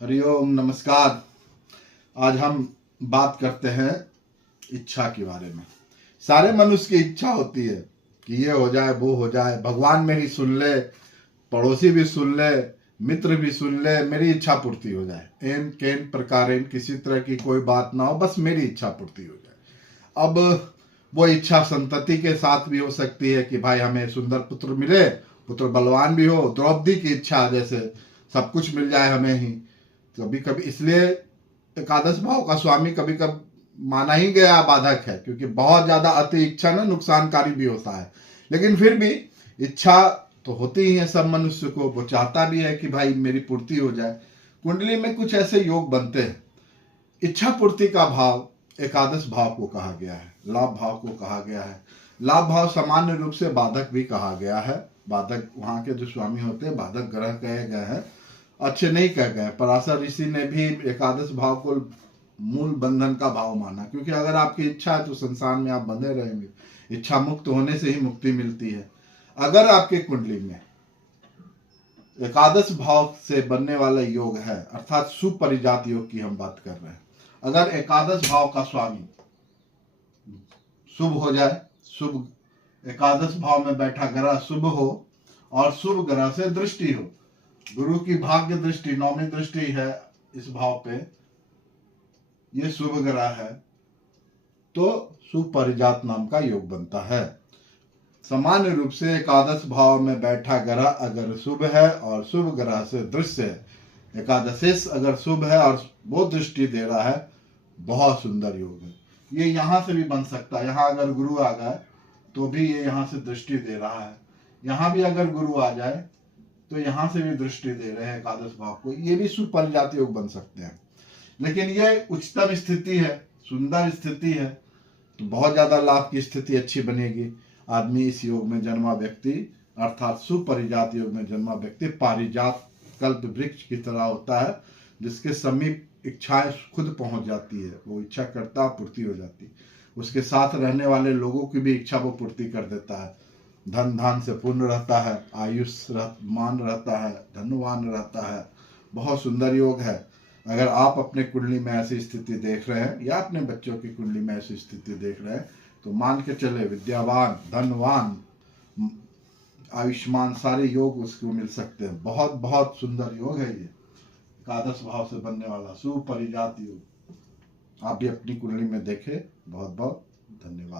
हरिओम नमस्कार। आज हम बात करते हैं इच्छा के बारे में। सारे मनुष्य की इच्छा होती है कि ये हो जाए वो हो जाए, भगवान मेरी सुन ले, पड़ोसी भी सुन ले, मित्र भी सुन ले, मेरी इच्छा पूर्ति हो जाए। एन केन प्रकार किसी तरह की कोई बात ना हो, बस मेरी इच्छा पूर्ति हो जाए। अब वो इच्छा संतति के साथ भी हो सकती है कि भाई हमें सुंदर पुत्र मिले, पुत्र बलवान भी हो। द्रौपदी की इच्छा जैसे सब कुछ मिल जाए हमें ही। कभी कभी इसलिए एकादश भाव का स्वामी कभी कभी माना ही गया बाधक है, क्योंकि बहुत ज्यादा अति इच्छा ना नुकसानकारी भी होता है। लेकिन फिर भी इच्छा तो होती ही है सब मनुष्य को, वो चाहता भी है कि भाई मेरी पूर्ति हो जाए। कुंडली में कुछ ऐसे योग बनते हैं। इच्छा पूर्ति का भाव एकादश भाव को कहा गया है, लाभ भाव को कहा गया है। लाभ भाव सामान्य रूप से बाधक भी कहा गया है। बाधक वहां के जो स्वामी होते हैं बाधक ग्रह कहे गए हैं, अच्छे नहीं कह गए। पराशर ऋषि ने भी एकादश भाव को मूल बंधन का भाव माना, क्योंकि अगर आपकी इच्छा है तो संसार में आप बंधे रहेंगे। इच्छा मुक्त होने से ही मुक्ति मिलती है। अगर आपके कुंडली में एकादश भाव से बनने वाला योग है, अर्थात सुपरिजात योग की हम बात कर रहे हैं, अगर एकादश भाव का स्वामी शुभ हो जाए, शुभ एकादश भाव में बैठा ग्रह शुभ हो और शुभ ग्रह से दृष्टि हो, गुरु की भाग्य दृष्टि, नौमी दृष्टि है इस भाव पे, ये शुभ ग्रह है, तो सुपरिजात नाम का योग बनता है। सामान्य रूप से एकादश भाव में बैठा ग्रह अगर शुभ है और शुभ ग्रह से दृश्य है, एकादशेश अगर शुभ है और वो दृष्टि दे रहा है, बहुत सुंदर योग है। ये यहाँ से भी बन सकता है। यहाँ अगर गुरु आ गए तो भी ये यहाँ से दृष्टि दे रहा है। यहाँ भी अगर गुरु आ जाए तो यहाँ से भी दृष्टि दे रहे हैं एकादश भाव को। ये भी सुपरिजात योग बन सकते हैं। लेकिन ये उच्चतम स्थिति है, सुंदर स्थिति है, तो बहुत ज्यादा लाभ की स्थिति अच्छी बनेगी। आदमी इस योग में जन्मा व्यक्ति, अर्थात सुपरिजात योग में जन्मा व्यक्ति पारिजात कल्प वृक्ष की तरह होता है, जिसके समीप इच्छाएं खुद पहुंच जाती है। वो इच्छा करता पूर्ति हो जाती। उसके साथ रहने वाले लोगों की भी इच्छा वो पूर्ति कर देता है। धन धान से पूर्ण रहता है, आयुष्मान रहता है, धनवान रहता है। बहुत सुंदर योग है। अगर आप अपने कुंडली में ऐसी स्थिति देख रहे हैं या अपने बच्चों की कुंडली में ऐसी स्थिति देख रहे हैं, तो मान के चले विद्यावान, धनवान, आयुष्मान सारे योग उसको मिल सकते हैं। बहुत बहुत सुंदर योग है ये एकादश भाव से बनने वाला सुपरिजात योग। आप भी अपनी कुंडली में देखें। बहुत बहुत धन्यवाद।